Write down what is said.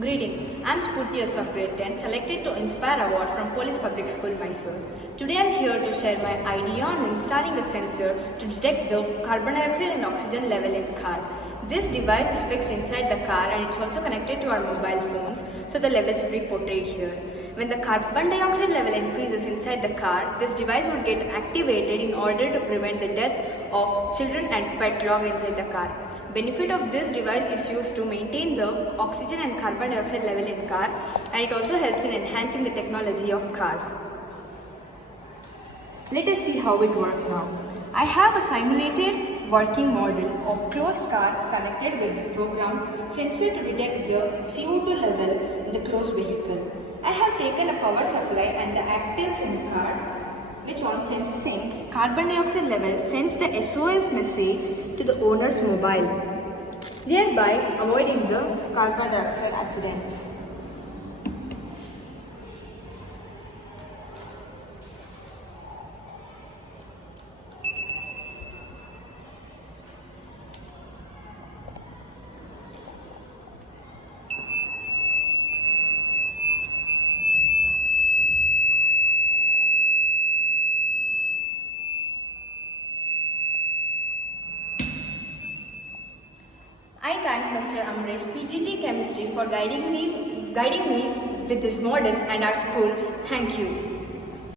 Greeting, I am Spoorthi S of grade 10, selected to Inspire Award from Police Public School, Mysore. Today I am here to share my idea on installing a sensor to detect the carbon dioxide and oxygen level in car. This device is fixed inside the car and it's also connected to our mobile phones, so the levels will be portrayed here. When the carbon dioxide level increases inside the car, this device would get activated in order to prevent the death of children and pet locked inside the car. Benefit of this device is used to maintain the oxygen and carbon dioxide level in car, and it also helps in enhancing the technology of cars. Let us see how it works now. I have a simulated working model of closed car connected with the program sensor to detect the CO2 level in the closed vehicle. I have taken a power supply and the active SIM card, which on sensing carbon dioxide level sends the SOS message to the owner's mobile, thereby avoiding the carbon dioxide accidents. I thank Mr. Amresh PGT Chemistry for guiding me with this model and our school. Thank you.